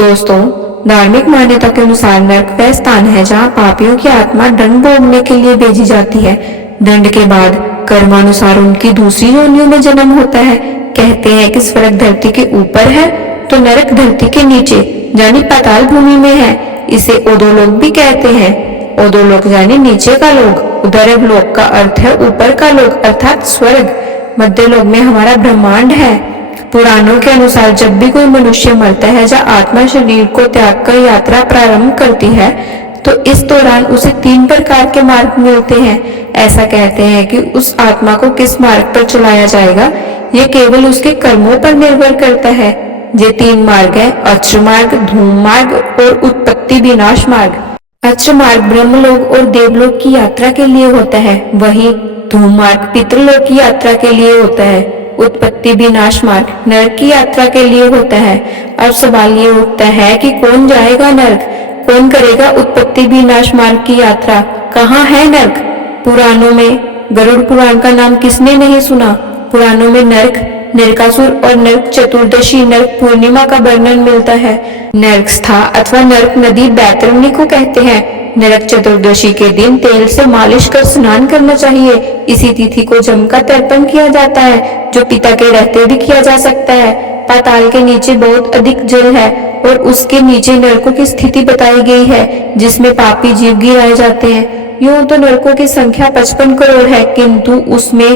दोस्तों, धार्मिक मान्यता के अनुसार नर्क वह स्थान है जहाँ पापियों की आत्मा दंड भोगने के लिए भेजी जाती है। दंड के बाद कर्मानुसार उनकी दूसरी योनियों में जन्म होता है। कहते हैं कि स्वर्ग धरती के ऊपर है तो नरक धरती के नीचे यानी पाताल भूमि में है। इसे ओदोलोक भी कहते हैं। ओदोलोक यानी नीचे का लोक। उदरव लोक का अर्थ है ऊपर का लोक अर्थात स्वर्ग। मध्य लोक में हमारा ब्रह्मांड है। पुराणों के अनुसार जब भी कोई मनुष्य मरता है या आत्मा शरीर को त्याग कर यात्रा प्रारंभ करती है तो इस दौरान उसे 3 प्रकार के मार्ग मिलते हैं। ऐसा कहते हैं कि उस आत्मा को किस मार्ग पर चलाया जाएगा ये केवल उसके कर्मों पर निर्भर करता है। ये 3 मार्ग है, अच्र मार्ग, धूम मार्ग और उत्पत्ति विनाश मार्ग। अच्र मार्ग ब्रह्मलोक और देवलोक की यात्रा के लिए होता है, वहीं धूम मार्ग पितृलोक की यात्रा के लिए होता है। उत्पत्ति विनाश मार्ग नरक की यात्रा के लिए होता है। अब सवाल ये उठता है कि कौन जाएगा नरक, कौन करेगा उत्पत्ति विनाश मार्ग की यात्रा, कहाँ है नरक? पुराणों में गरुड़ पुराण का नाम किसने नहीं सुना? पुराणों में नरक, नरकासुर और नरक चतुर्दशी नरक पूर्णिमा का वर्णन मिलता है। नरक स्था अथवा नरक नदी बैतरणी को कहते हैं। नरक चतुर्दशी के दिन तेल से मालिश कर स्नान करना चाहिए। इसी तिथि को जम का तर्पण किया जाता है जो पिता के रहते भी किया जा सकता है। पाताल के नीचे बहुत अधिक जल है और उसके नीचे नरकों की स्थिति बताई गई है जिसमें पापी जीव गिराए जाते हैं। यूं तो नरकों की संख्या 55 करोड़ है किंतु उसमें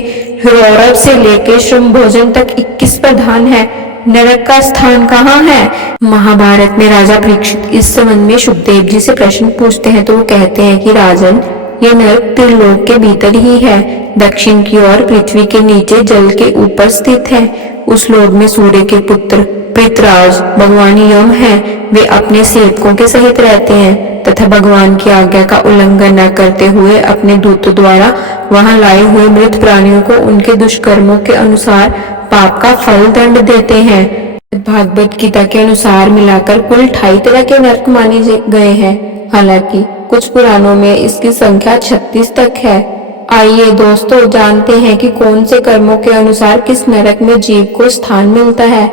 रौरव से लेकर श्रम भोजन तक 21 प्रधान है। नरक का स्थान कहाँ है? महाभारत में राजा परीक्षित इस संबंध में शुकदेव जी से प्रश्न पूछते हैं तो वो कहते हैं कि राजन, ये नरक त्रिलोक के भीतर ही है। दक्षिण की ओर पृथ्वी के नीचे जल के ऊपर स्थित है। उस लोक में सूर्य के पुत्र पितराज भगवान यम है। वे अपने सेवकों के सहित रहते हैं तथा भगवान की आज्ञा का उल्लंघन न करते हुए अपने दूतों द्वारा वहां लाए हुए मृत प्राणियों को उनके दुष्कर्मों के अनुसार पाप का फल दंड देते हैं। भागवत गीता के अनुसार मिलाकर कुल 28 तरह के नरक माने गए हैं। हालांकि कुछ पुराणों में इसकी संख्या 36 तक है। आइए दोस्तों जानते हैं कि कौन से कर्मों के अनुसार किस नरक में जीव को स्थान मिलता है।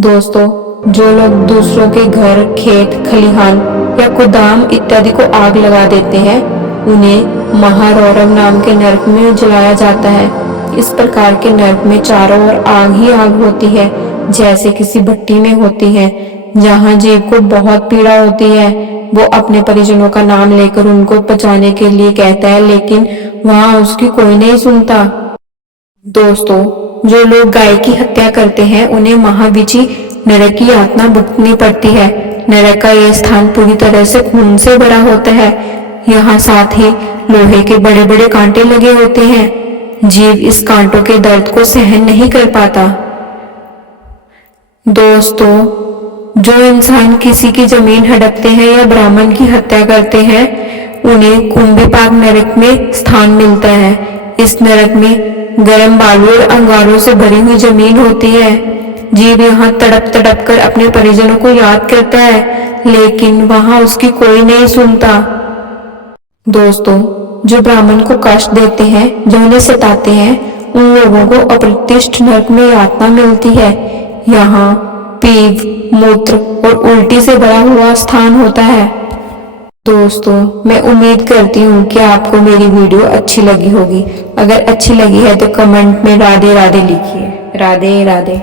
दोस्तों, जो लोग दूसरों के घर, खेत, खलिहान या गोदाम इत्यादि को आग लगा देते हैं उन्हें महारौरव नाम के नरक में जलाया जाता है। इस प्रकार के नरक में चारों ओर आग ही आग होती है जैसे किसी भट्टी में होती है। जहाँ जीव को बहुत पीड़ा होती है वो अपने परिजनों का नाम लेकर उनको बचाने के लिए कहता है लेकिन वहाँ उसकी कोई नहीं सुनता। दोस्तों, जो लोग गाय की हत्या करते हैं उन्हें महाविची नरक की यातना भुगतनी पड़ती है। नरक का यह स्थान पूरी तरह से खून से भरा होता है। यहाँ साथ ही लोहे के बड़े बड़े कांटे लगे होते हैं। जीव इस कांटों के दर्द को सहन नहीं कर पाता। दोस्तों, जो इंसान किसी की जमीन हड़पते हैं या ब्राह्मण की हत्या करते हैं उन्हें कुंभीपाक नरक में स्थान मिलता है। इस नरक में गर्म बालू और अंगारों से भरी हुई जमीन होती है। जीव यहाँ तड़प तड़प कर अपने परिजनों को याद करता है लेकिन वहां उसकी कोई नहीं सुनता। दोस्तों, जो ब्राह्मण को कष्ट देते हैं, जो उन्हें सताते हैं, उन लोगों को अप्रतिष्ठ नरक में यातना मिलती है। यहाँ पीव, मूत्र और उल्टी से भरा हुआ स्थान होता है। दोस्तों, मैं उम्मीद करती हूँ कि आपको मेरी वीडियो अच्छी लगी होगी। अगर अच्छी लगी है तो कमेंट में राधे राधे लिखिए। राधे राधे।